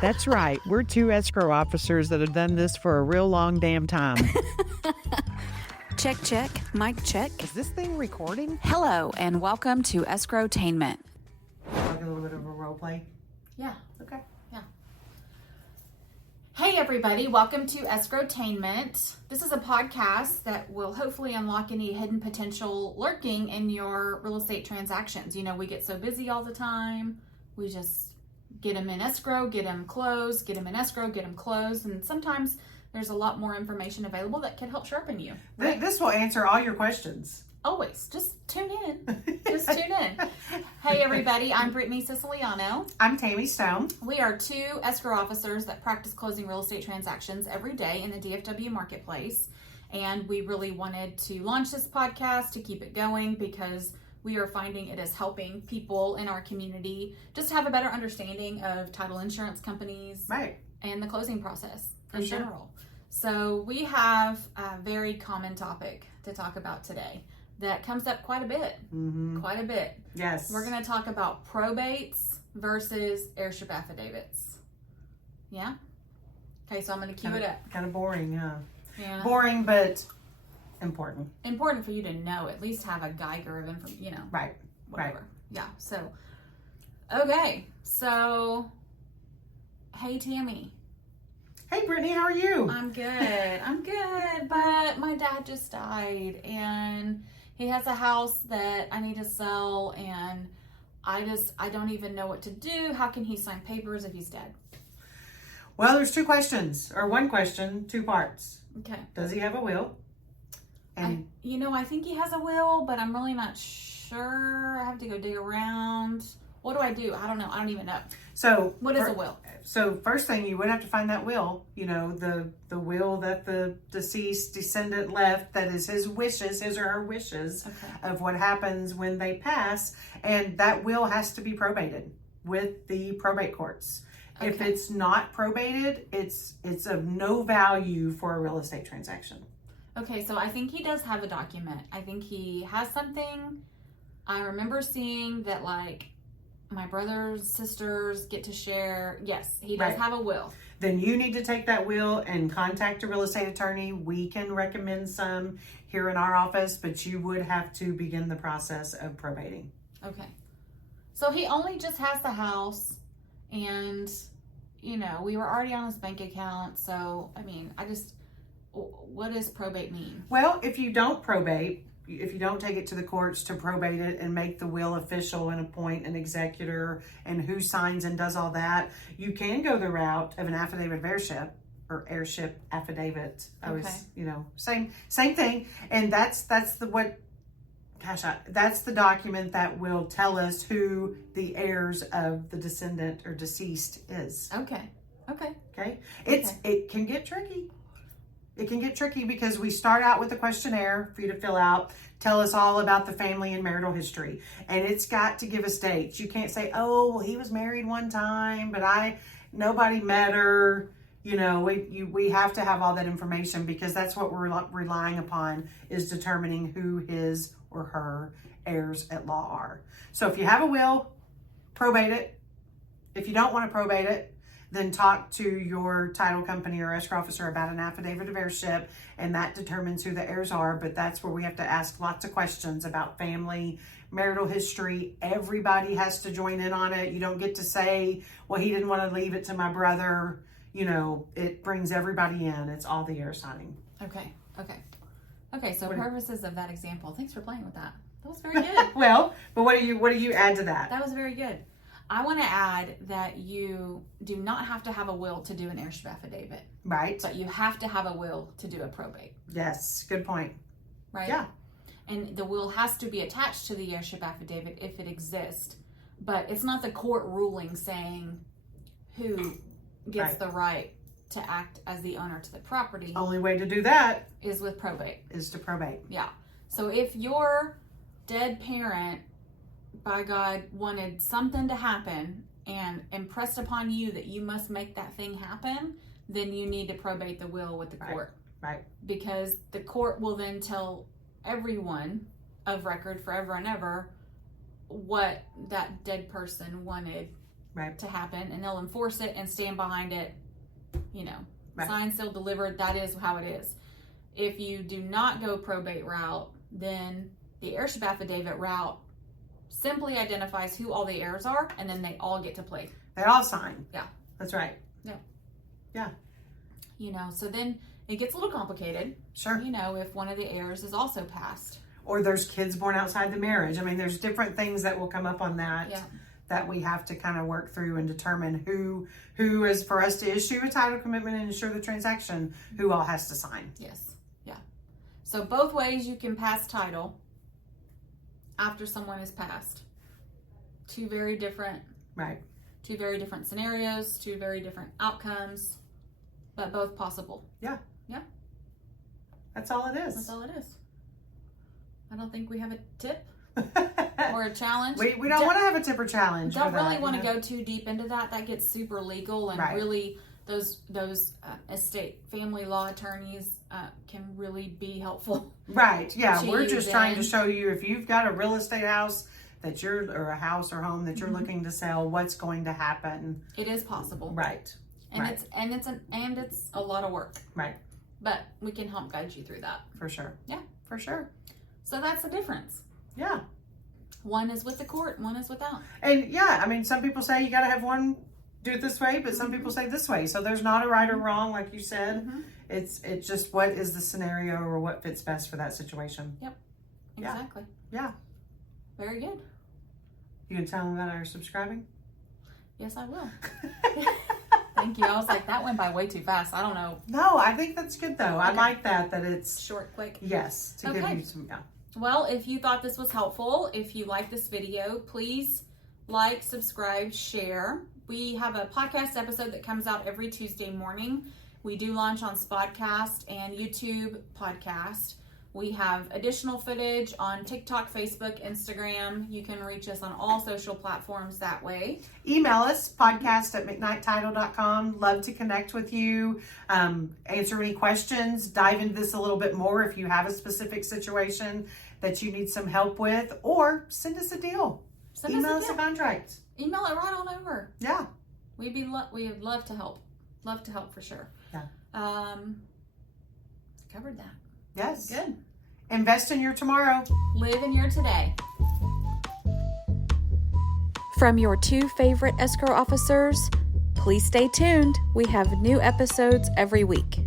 That's right. We're two escrow officers that have done this for a real long damn time. Check, check. Mic check. Is this thing recording? Hello, and welcome to ESCROWtainment. Like a little bit of a role play? Yeah. Okay. Yeah. Hey, everybody. Welcome to ESCROWtainment. This is a podcast that will hopefully unlock any hidden potential lurking in your real estate transactions. You know, we get so busy all the time. We just get them in escrow, get them closed, get them in escrow, get them closed. And sometimes there's a lot more information available that can help sharpen you. Right? This will answer all your questions. Always. Just tune in. Just tune in. Hey, everybody. I'm Brittaney Siciliano. I'm Tammy Stone. We are two escrow officers that practice closing real estate transactions every day in the DFW marketplace. And we really wanted to launch this podcast to keep it going because we are finding it is helping people in our community just have a better understanding of title insurance companies, right, and the closing process For in sure. general. So we have a very common topic to talk about today that comes up quite a bit. Mm-hmm. Quite a bit. Yes. We're going to talk about probates versus heirship affidavits. Yeah? Okay, so I'm going to cue it up. Kind of boring, huh? Yeah. Boring, but important. Important for you to know, at least have a Geiger of information, you know. Right. Whatever. Right. Yeah. So, okay. So, hey, Tammy. Hey, Brittany, how are you? I'm good. I'm good. But my dad just died and he has a house that I need to sell and I don't even know what to do. How can he sign papers if he's dead? Well, there's two questions, or one question, two parts. Okay. Does he have a will? And I think he has a will, but I'm really not sure. I have to go dig around. What do I do? I don't know. I don't even know. so What is a will? So first thing, you would have to find that will, the will that the deceased descendant left, that is his wishes, his or her wishes, Okay. of what happens when they pass. And that will has to be probated with the probate courts. If Okay. it's not probated, it's of no value for a real estate transaction. Okay, so I think he does have a document. I think he has something. I remember seeing that, like, my brothers, sisters get to share. Yes, he does Right. have a will. Then you need to take that will and contact a real estate attorney. We can recommend some here in our office, but you would have to begin the process of probating. Okay. So he only just has the house, and, we were already on his bank account. So, what does probate mean? Well, if you don't probate, if you don't take it to the courts to probate it and make the will official and appoint an executor and who signs and does all that, you can go the route of an affidavit of heirship or heirship affidavit. Same thing. And that's the document that will tell us who the heirs of the descendant or deceased is. Okay. Okay. It can get tricky. It can get tricky because we start out with a questionnaire for you to fill out, tell us all about the family and marital history. And it's got to give us dates. You can't say, oh, well, he was married one time, but nobody met her. We have to have all that information because that's what we're relying upon, is determining who his or her heirs at law are. So if you have a will, probate it. If you don't want to probate it, then talk to your title company or escrow officer about an affidavit of heirship, and that determines who the heirs are. But that's where we have to ask lots of questions about family, marital history. Everybody has to join in on it. You don't get to say, well, he didn't want to leave it to my brother. It brings everybody in. It's all the heir signing. Okay. So purposes of that example, thanks for playing with that. That was very good. Well, but what do you add to that? That was very good. I want to add that you do not have to have a will to do an heirship affidavit. Right. But you have to have a will to do a probate. Yes, good point. Right? Yeah. And the will has to be attached to the heirship affidavit if it exists. But it's not the court ruling saying who gets the right to act as the owner to the property. Only way to do that is with probate. Is to probate. Yeah. So if your dead parent, by God, wanted something to happen and impressed upon you that you must make that thing happen, then you need to probate the will with the court. Right. Because the court will then tell everyone of record forever and ever what that dead person wanted right. to happen, and they'll enforce it and stand behind it, you know, Right. signed, sealed, delivered. That is how it is. If you do not go probate route, then the heirship affidavit route simply identifies who all the heirs are, and then they all get to play. They all sign. Yeah. That's right. Yeah. Yeah. You know, so then it gets a little complicated. Sure. You know, if one of the heirs is also passed. Or there's kids born outside the marriage. I mean, there's different things that will come up on that. Yeah. That we have to kind of work through and determine who is for us to issue a title commitment and ensure the transaction, who all has to sign. Yes. Yeah. So both ways you can pass title after someone is passed. Two very different scenarios, two very different outcomes, but both possible. Yeah. Yeah. That's all it is. That's all it is. I don't think we have a tip or a challenge. We don't want to have a tip or challenge. Don't for that, really want to go too deep into that. That gets super legal, and Right. really those estate family law attorneys can really be helpful. Right. Yeah. to We're you just trying to then. show you if you've got a real estate house or a house or home that you're looking to sell, what's going to happen. It is possible. Right. And Right. it's a lot of work. Right. But we can help guide you through that. For sure. Yeah. For sure. So that's the difference. Yeah. One is with the court, one is without. And yeah, I mean, some people say you got to have one do it this way, but some people say this way. So there's not a right or wrong, like you said. Mm-hmm. It's just what is the scenario or what fits best for that situation. Yep. Yeah. Exactly. Yeah. Very good. You can tell them that are subscribing? Yes, I will. Thank you. I was like, that went by way too fast. I don't know. No, I think that's good though. I Okay. like that it's Short, quick. yes, to give Okay. you some Well, if you thought this was helpful, if you like this video, please like, subscribe, share. We have a podcast episode that comes out every Tuesday morning. We do launch on Spodcast and YouTube podcast. We have additional footage on TikTok, Facebook, Instagram. You can reach us on all social platforms that way. Email us, podcast@midnighttitle.com. Love to connect with you, answer any questions, dive into this a little bit more if you have a specific situation that you need some help with, or send us a deal. Email us a contract. Email it right on over. Yeah. We would love to help. Love to help for sure. Yeah. Covered that. Yes. Good. Invest in your tomorrow. Live in your today. From your two favorite escrow officers, please stay tuned. We have new episodes every week.